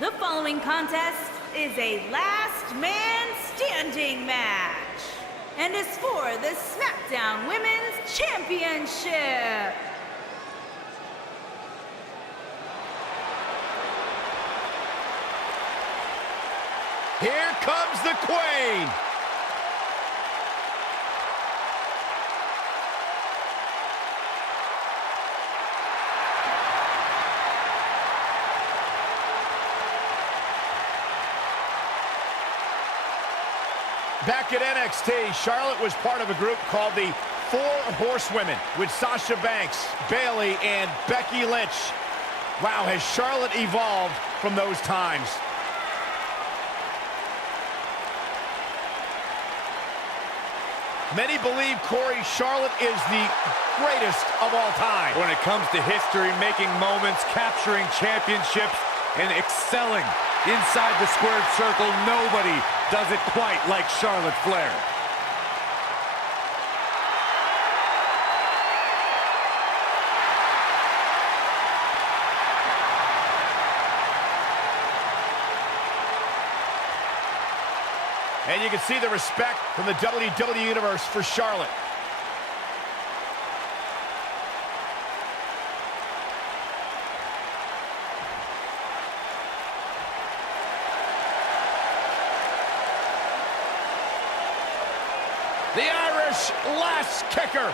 The following contest is a last man standing match and is for the SmackDown Women's Championship. Here comes the Queen. Back at NXT, Charlotte was part of a group called the Four Horsewomen with Sasha Banks, Bayley, and Becky Lynch. Wow, has Charlotte evolved from those times? Many believe, Corey, Charlotte is the greatest of all time. When it comes to history, making moments, capturing championships, and excelling inside the squared circle, nobody does it quite like Charlotte Flair. And you can see the respect from the WWE Universe for Charlotte. The Irish last kicker.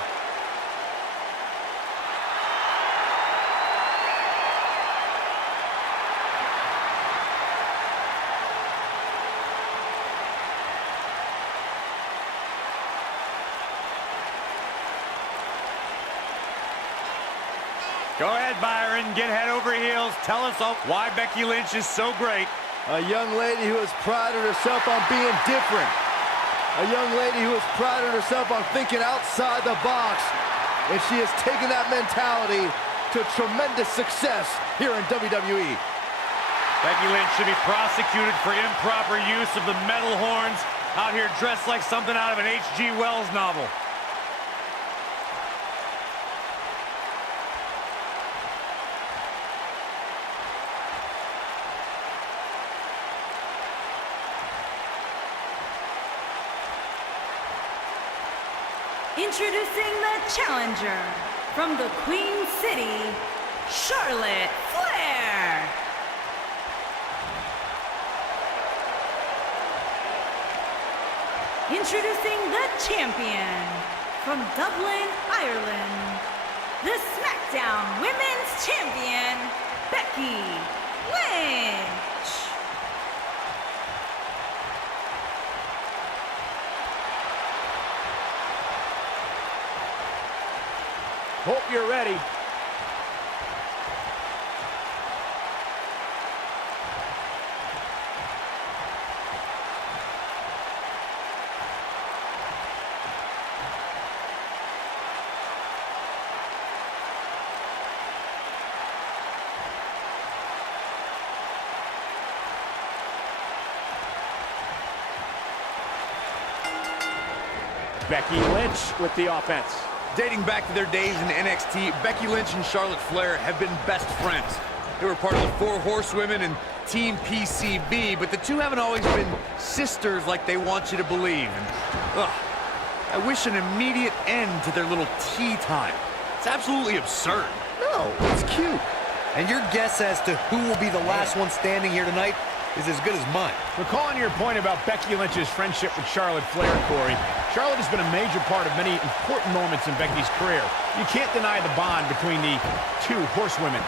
Go ahead, Byron. Get head over heels. Tell us all why Becky Lynch is so great. A young lady who has prided herself on being different. A young lady who has prided herself on thinking outside the box. And she has taken that mentality to tremendous success here in WWE. Becky Lynch should be prosecuted for improper use of the metal horns, out here dressed like something out of an H.G. Wells novel. Introducing the challenger from the Queen City, Charlotte Flair. Introducing the champion from Dublin, Ireland, the SmackDown Women's Champion, Becky Lynch. Hope you're ready. Becky Lynch with the offense. Dating back to their days in NXT, Becky Lynch and Charlotte Flair have been best friends. They were part of the Four Horsewomen and Team PCB, but the two haven't always been sisters like they want you to believe. And, I wish an immediate end to their little tea time. It's absolutely absurd. No, it's cute. And your guess as to who will be the last one standing here tonight is as good as mine. Recalling your point about Becky Lynch's friendship with Charlotte Flair, Corey, Charlotte has been a major part of many important moments in Becky's career. You can't deny the bond between the two horsewomen.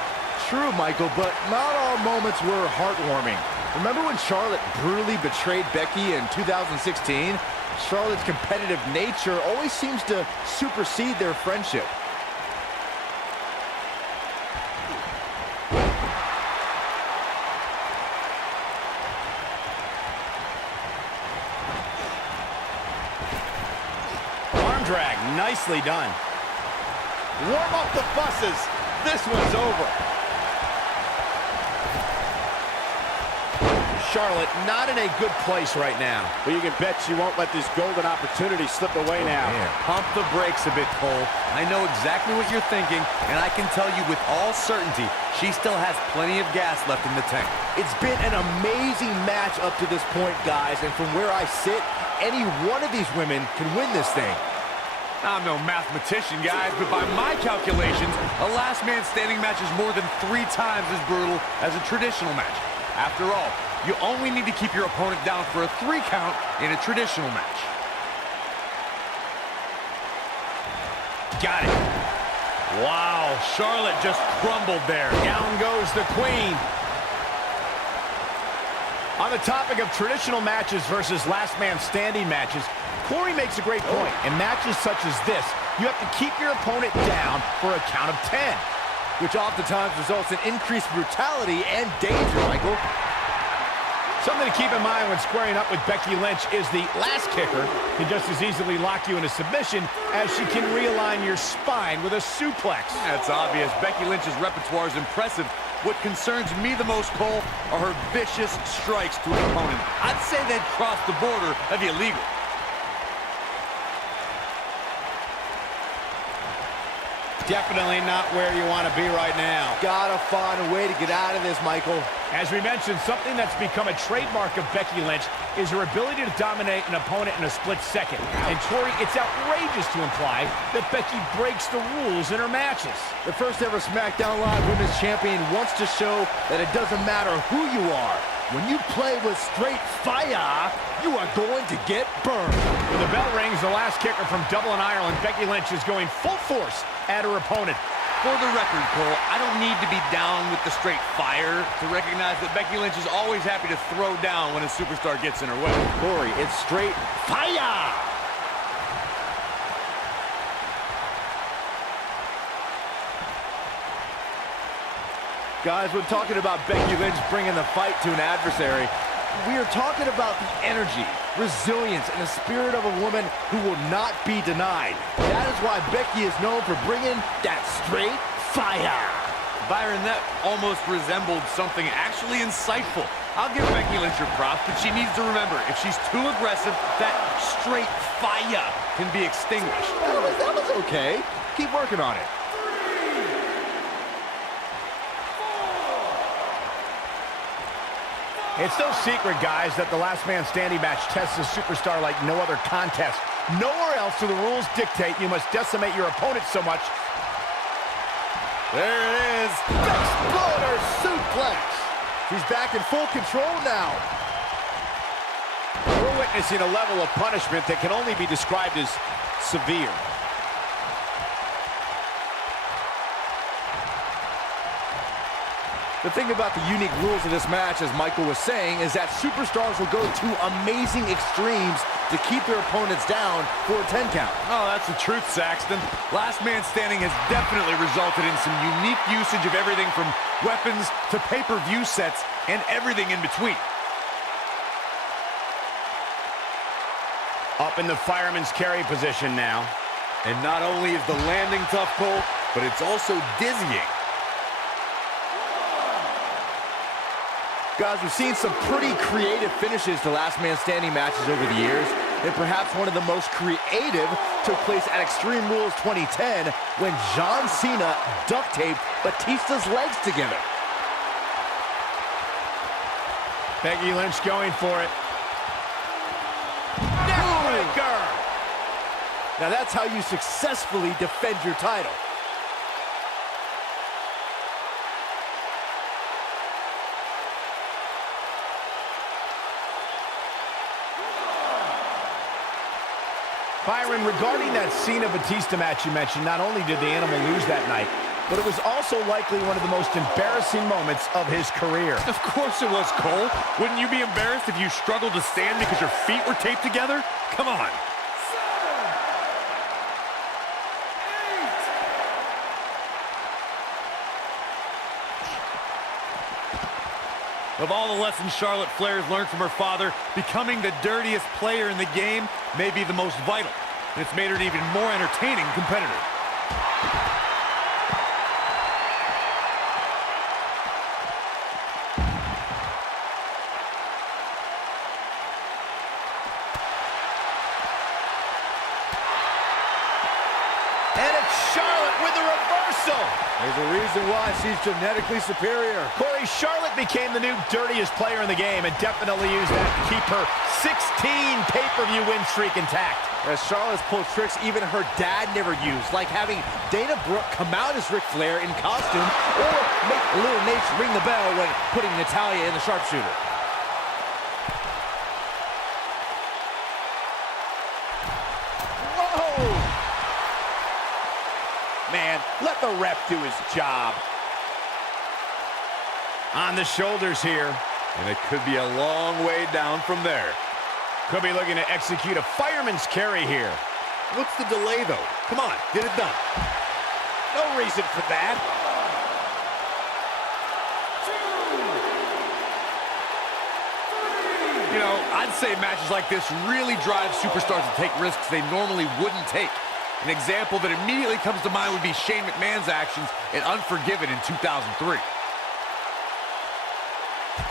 True, Michael, but not all moments were heartwarming. Remember when Charlotte brutally betrayed Becky in 2016? Charlotte's competitive nature always seems to supersede their friendship. Drag, nicely done. Warm up the buses. This one's over. Charlotte not in a good place right now. But you can bet she won't let this golden opportunity slip away now. Man, pump the brakes a bit, Cole. I know exactly what you're thinking, and I can tell you with all certainty, she still has plenty of gas left in the tank. It's been an amazing match up to this point, guys, and from where I sit, any one of these women can win this thing. I'm no mathematician, guys, but by my calculations, a last man standing match is more than 3 times as brutal as a traditional match. After all, you only need to keep your opponent down for a 3 count in a traditional match. Got it. Wow, Charlotte just crumbled there. Down goes the Queen. On the topic of traditional matches versus last man standing matches, Corey makes a great point. In matches such as this, you have to keep your opponent down for a count of 10. Which oftentimes results in increased brutality and danger, Michael. Something to keep in mind when squaring up with Becky Lynch is the last kicker can just as easily lock you into submission as she can realign your spine with a suplex. That's obvious. Becky Lynch's repertoire is impressive. What concerns me the most, Cole, are her vicious strikes to an opponent. I'd say they'd cross the border of illegal. Definitely not where you want to be right now. Gotta find a way to get out of this, Michael. As we mentioned, something that's become a trademark of Becky Lynch is her ability to dominate an opponent in a split second. And Corey, it's outrageous to imply that Becky breaks the rules in her matches. The first ever SmackDown Live Women's Champion wants to show that it doesn't matter who you are. When you play with straight fire, you are going to get burned. When the bell rings, the last kicker from Dublin, Ireland, Becky Lynch is going full force at her opponent. For the record, Cole, I don't need to be down with the straight fire to recognize that Becky Lynch is always happy to throw down when a superstar gets in her way. Corey, it's straight fire! Guys, when talking about Becky Lynch bringing the fight to an adversary, we are talking about the energy, resilience, and the spirit of a woman who will not be denied. That is why Becky is known for bringing that straight fire. Byron, that almost resembled something actually insightful. I'll give Becky Lynch her props, but she needs to remember, if she's too aggressive, that straight fire can be extinguished. That was okay. Keep working on it. It's no secret, guys, that the last man standing match tests a superstar like no other contest. Nowhere else do the rules dictate you must decimate your opponent so much. There it is. Exploder suplex. He's back in full control now. We're witnessing a level of punishment that can only be described as severe. The thing about the unique rules of this match, as Michael was saying, is that superstars will go to amazing extremes to keep their opponents down for a 10 count. Oh, that's the truth, Saxton. Last man standing has definitely resulted in some unique usage of everything from weapons to pay-per-view sets and everything in between. Up in the fireman's carry position now. And not only is the landing tough, Cole, but it's also dizzying. Guys, we've seen some pretty creative finishes to last man standing matches over the years, and perhaps one of the most creative took place at Extreme Rules 2010 when John Cena duct taped Batista's legs together. Becky Lynch going for it. Neckbreaker! Now that's how you successfully defend your title. Byron, regarding that Cena-Batista match you mentioned, not only did the Animal lose that night, but it was also likely one of the most embarrassing moments of his career. Of course it was, Cole. Wouldn't you be embarrassed if you struggled to stand because your feet were taped together? Come on. 7, 8. Of all the lessons Charlotte Flair has learned from her father, becoming the dirtiest player in the game may be the most vital. And it's made her an even more entertaining competitor. There's a reason why she's genetically superior. Corey, Charlotte became the new dirtiest player in the game and definitely used that to keep her 16 pay-per-view win streak intact. As Charlotte's pulled tricks even her dad never used, like having Dana Brooke come out as Ric Flair in costume or make Little Nate ring the bell when putting Natalya in the sharpshooter. Man, let the ref do his job. On the shoulders here. And it could be a long way down from there. Could be looking to execute a fireman's carry here. What's the delay, though? Come on, get it done. No reason for that. You know, I'd say matches like this really drive superstars to take risks they normally wouldn't take. An example that immediately comes to mind would be Shane McMahon's actions in Unforgiven in 2003.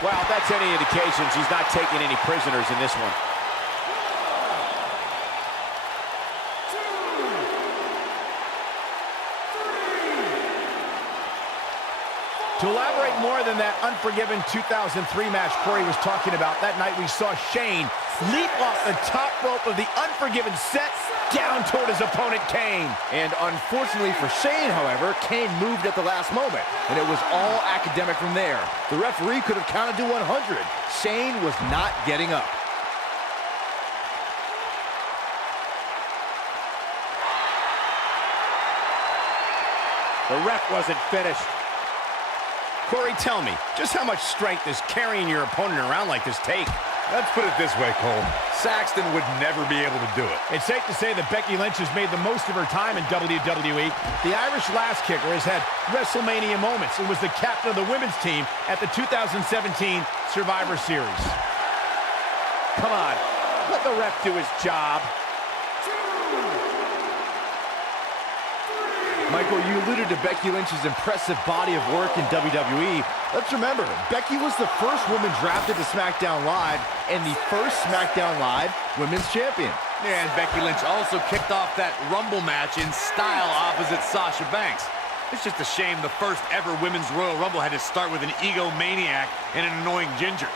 Well, if that's any indication, she's not taking any prisoners in this one. To elaborate more than that Unforgiven 2003 match Corey was talking about, that night we saw Shane leap off the top rope of the Unforgiven set down toward his opponent, Kane. And unfortunately for Shane, however, Kane moved at the last moment, and it was all academic from there. The referee could have counted to 100. Shane was not getting up. The ref wasn't finished. Corey, tell me, just how much strength does carrying your opponent around like this take? Let's put it this way, Cole. Saxton would never be able to do it. It's safe to say that Becky Lynch has made the most of her time in WWE. The Irish Lass Kicker has had WrestleMania moments and was the captain of the women's team at the 2017 Survivor Series. Come on, let the ref do his job. Michael, you alluded to Becky Lynch's impressive body of work in WWE. Let's remember, Becky was the first woman drafted to SmackDown Live and the first SmackDown Live Women's Champion. And Becky Lynch also kicked off that Rumble match in style opposite Sasha Banks. It's just a shame the first ever Women's Royal Rumble had to start with an egomaniac and an annoying ginger.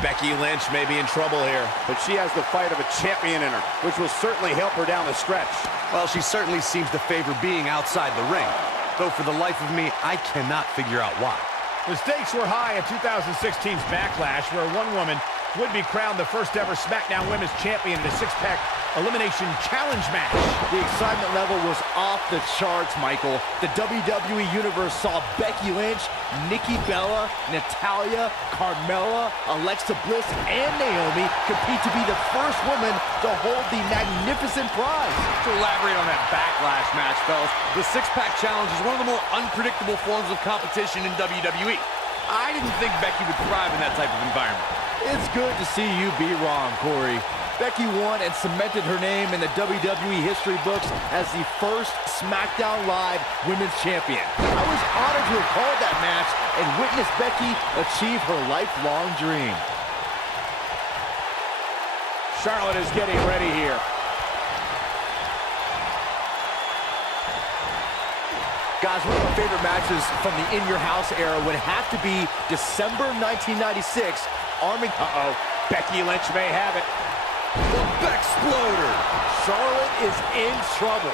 Becky Lynch may be in trouble here, But she has the fight of a champion in her, which will certainly help her down the stretch. Well, she certainly seems to favor being outside the ring. Though for the life of me, I cannot figure out why. The stakes were high at 2016's Backlash, where one woman would be crowned the first ever SmackDown Women's Champion in a six-pack elimination challenge match. The excitement level was off the charts, Michael. The WWE Universe saw Becky Lynch, Nikki Bella, Natalya, Carmella, Alexa Bliss, and Naomi compete to be the first woman to hold the magnificent prize. To elaborate on that Backlash match, fellas, the six-pack challenge is one of the more unpredictable forms of competition in WWE. I didn't think Becky would thrive in that type of environment. It's good to see you be wrong, Corey. Becky won and cemented her name in the WWE history books as the first SmackDown Live Women's Champion. I was honored to have called that match and witness Becky achieve her lifelong dream. Charlotte is getting ready here. Guys, one of my favorite matches from the In Your House era would have to be December 1996. Uh-oh, Becky Lynch may have it. The Bexploder. Charlotte is in trouble.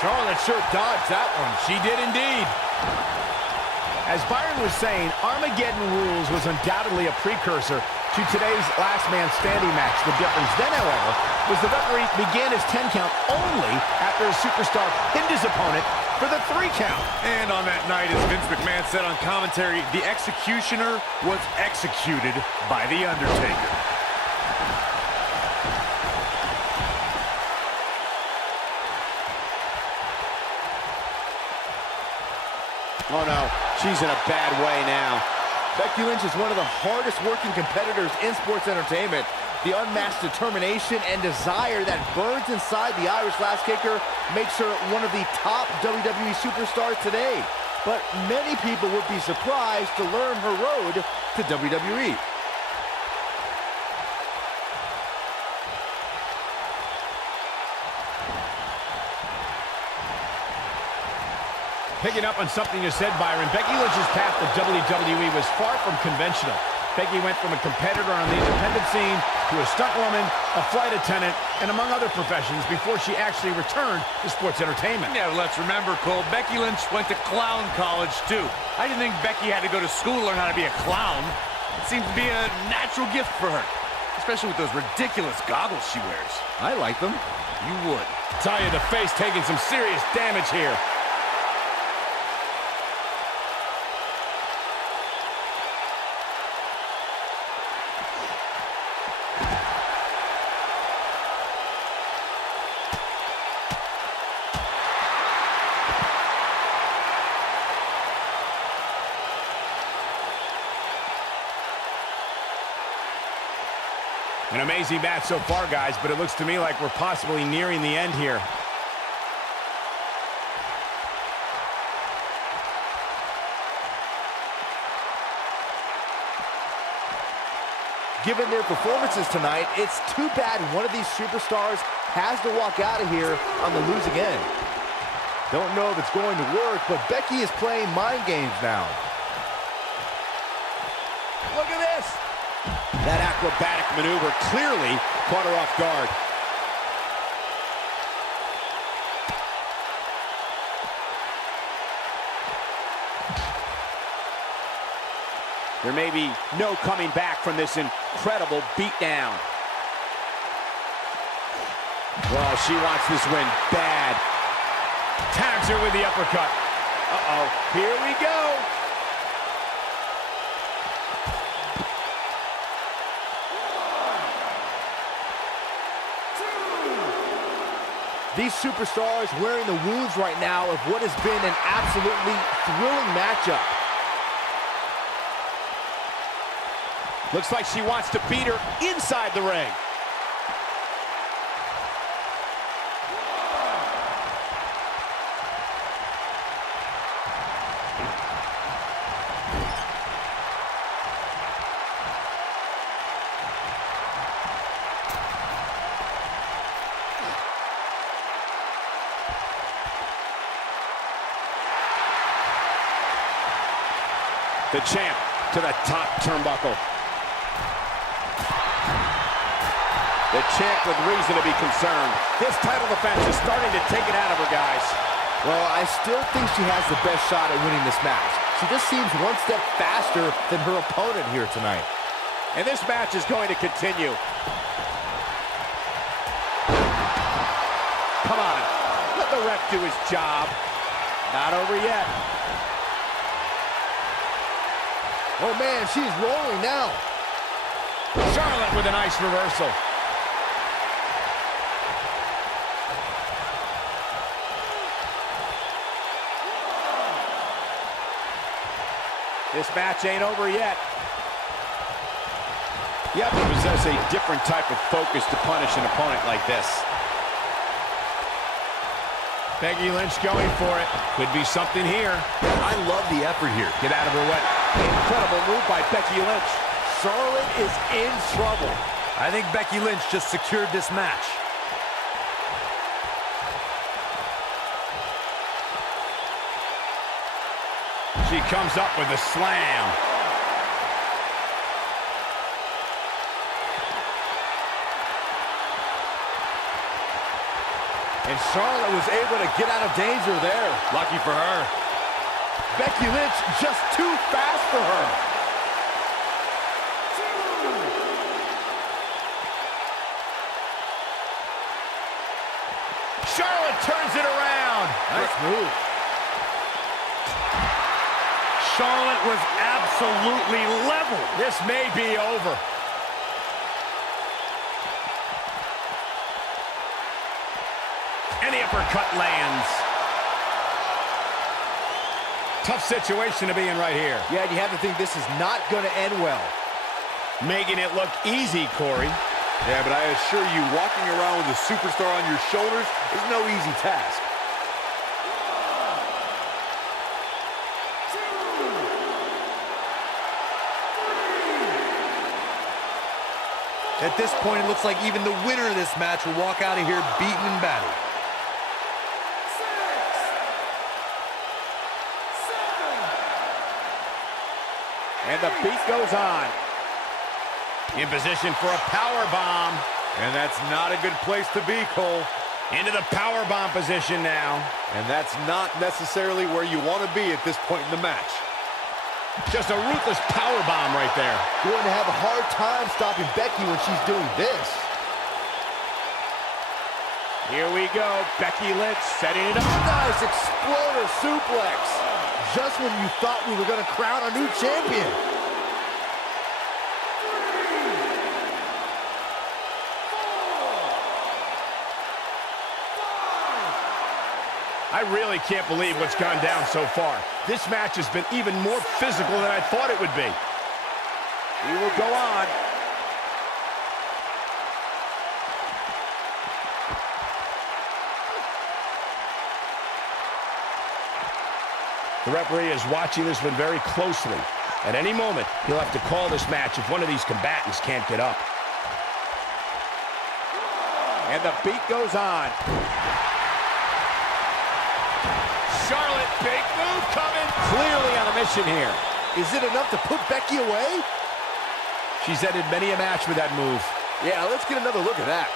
Charlotte sure dodged that one. She did indeed. As Byron was saying, Armageddon Rules was undoubtedly a precursor to today's Last Man Standing match. The difference then, however, was the referee began his 10 count only after a superstar pinned his opponent for the 3 count. And on that night, as Vince McMahon said on commentary, the executioner was executed by The Undertaker. Oh no, she's in a bad way now. Becky Lynch is one of the hardest working competitors in sports entertainment. The unmatched determination and desire that burns inside the Irish Lass Kicker makes her one of the top WWE superstars today. but many people would be surprised to learn her road to WWE. Picking up on something you said, Byron, Becky Lynch's path to WWE was far from conventional. Becky went from a competitor on the independent scene to a stunt woman, a flight attendant, and among other professions before she actually returned to sports entertainment. Yeah, let's remember, Cole, Becky Lynch went to clown college, too. I didn't think Becky had to go to school to learn how to be a clown. It seems to be a natural gift for her, especially with those ridiculous goggles she wears. I like them. You would. Tell you, the face taking some serious damage here. An amazing match so far, guys, but it looks to me like we're possibly nearing the end here. Given their performances tonight, it's too bad one of these superstars has to walk out of here on the losing end. Don't know if it's going to work, but Becky is playing mind games now. Look at this! That acrobatic maneuver clearly caught her off guard. There may be no coming back from this incredible beatdown. Well, she wants this win bad. Tags her with the uppercut. Uh-oh, here we go. These superstars wearing the wounds right now of what has been an absolutely thrilling matchup. Looks like she wants to beat her inside the ring. The champ to the top turnbuckle. The champ with reason to be concerned. This title defense is starting to take it out of her, guys. Well, I still think she has the best shot at winning this match. She just seems one step faster than her opponent here tonight. And this match is going to continue. Come on, let the ref do his job. Not over yet. Oh man, she's rolling now. Charlotte with a nice reversal. This match ain't over yet. You have to possess a different type of focus to punish an opponent like this. Becky Lynch going for it. Could be something here. I love the effort here. Get out of her way. Incredible move by Becky Lynch. Charlotte is in trouble. I think Becky Lynch just secured this match. She comes up with a slam. And Charlotte was able to get out of danger there. Lucky for her. Becky Lynch just too fast for her. Charlotte turns it around. Nice move. Charlotte was absolutely leveled. This may be over. And the uppercut lands. Tough situation to be in right here. Yeah, you have to think this is not going to end well. Making it look easy, Corey. Yeah, but I assure you, walking around with a superstar on your shoulders is no easy task. At this point, it looks like even the winner of this match will walk out of here beaten and battered. 6, 7. And the beat goes on. In position for a power bomb. And that's not a good place to be, Cole. Into the power bomb position now. And that's not necessarily where you want to be at this point in the match. Just a ruthless power bomb right there. Going to have a hard time stopping Becky when she's doing this. Here we go. Becky Lynch setting it up. Nice exploder suplex. Just when you thought we were going to crown a new champion. I really can't believe what's gone down so far. This match has been even more physical than I thought it would be. We will go on. The referee is watching this one very closely. At any moment, he'll have to call this match if one of these combatants can't get up. And the beat goes on. Charlotte, big move coming. Clearly on a mission here. Is it enough to put Becky away? She's ended many a match with that move. Yeah, let's get another look at that.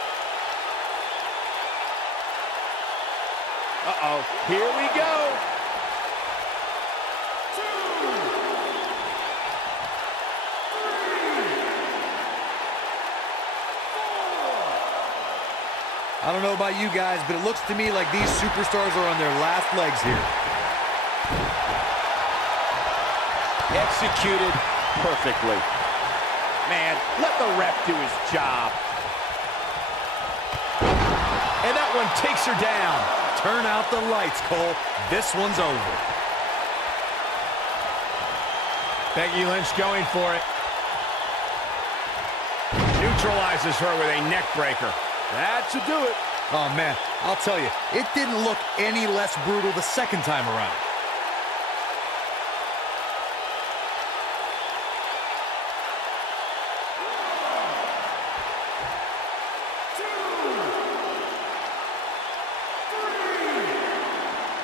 Uh-oh, here we go. I don't know about you guys, but it looks to me like these superstars are on their last legs here. Executed perfectly. Man, let the ref do his job. And that one takes her down. Turn out the lights, Cole. This one's over. Becky Lynch going for it. Neutralizes her with a neck breaker. That should do it. Oh, man, I'll tell you, it didn't look any less brutal the second time around.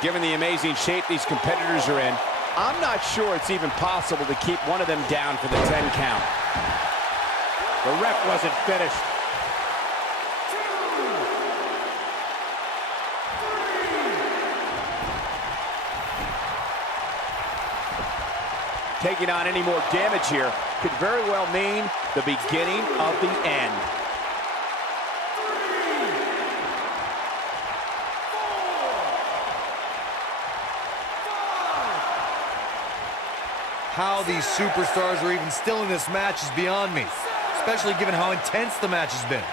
Given the amazing shape these competitors are in, I'm not sure it's even possible to keep one of them down for the 10 count. The ref wasn't finished. Taking on any more damage here could very well mean the beginning of the end. How these superstars are even still in this match is beyond me, especially given how intense the match has been.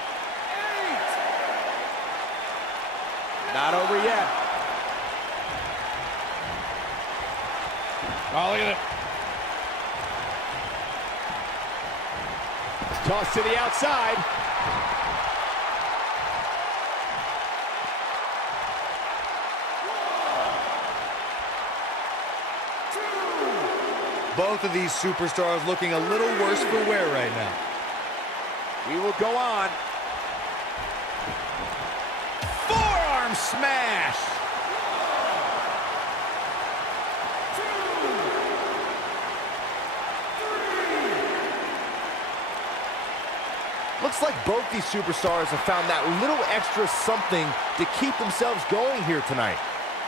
Not over yet. Oh, look at it. Toss to the outside. Both of these superstars looking a little worse for wear right now. We will go on. Forearm smash. Looks like both these superstars have found that little extra something to keep themselves going here tonight.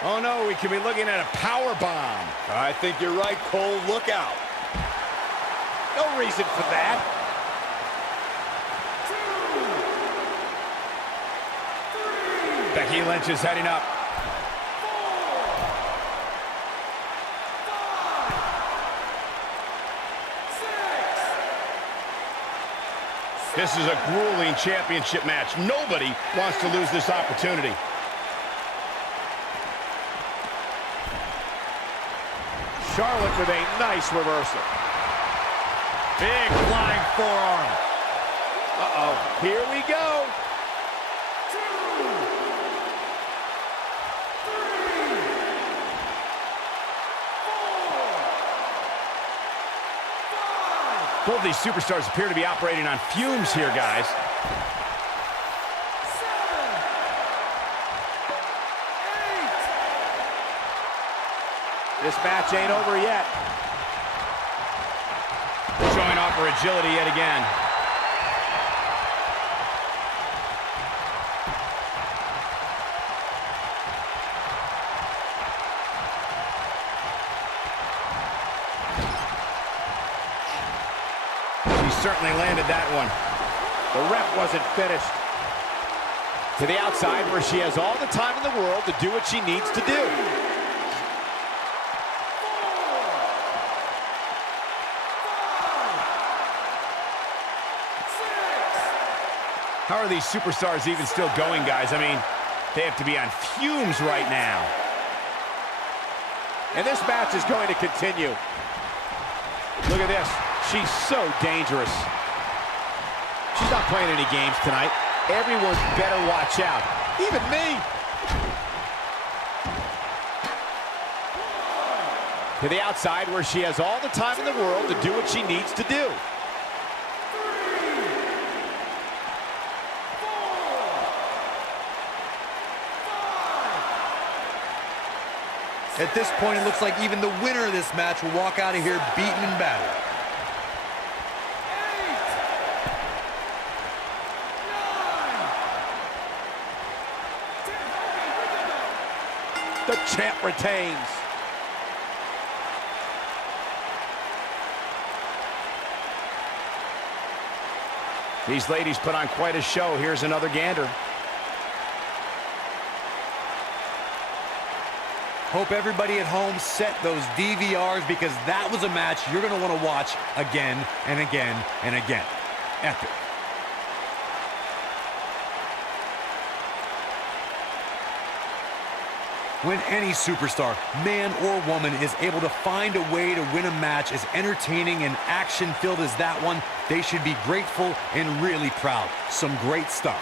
Oh no, we could be looking at a power bomb. I think you're right, Cole. Look out. No reason for that. Becky Lynch is heading up. This is a grueling championship match. Nobody wants to lose this opportunity. Charlotte with a nice reversal. Big flying forearm. Uh-oh, here we go. of these superstars appear to be operating on fumes here, guys. This match ain't over yet. Showing off her agility yet again. She certainly landed that one. The ref wasn't finished. To the outside where she has all the time in the world to do what she needs to do. How are these superstars even still going, guys? I mean, they have to be on fumes right now. And this match is going to continue. Look at this. She's so dangerous. She's not playing any games tonight. Everyone better watch out. Even me. To the outside where she has all the time in the world to do what she needs to do. At this point, it looks like even the winner of this match will walk out of here beaten and battered. 8, 9, 10. The champ retains. These ladies put on quite a show. Here's another gander. Hope everybody at home set those DVRs because that was a match you're going to want to watch again and again and again. Epic. When any superstar, man or woman, is able to find a way to win a match as entertaining and action-filled as that one, they should be grateful and really proud. Some great stuff.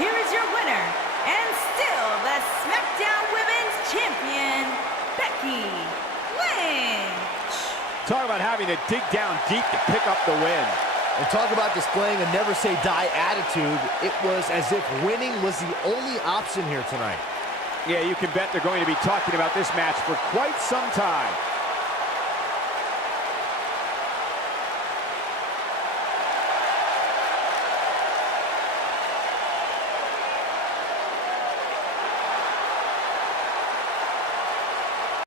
Here is your winner, and still the SmackDown Women's Champion, Becky Lynch. Talk about having to dig down deep to pick up the win. And talk about displaying a never-say-die attitude. It was as if winning was the only option here tonight. Yeah, you can bet they're going to be talking about this match for quite some time.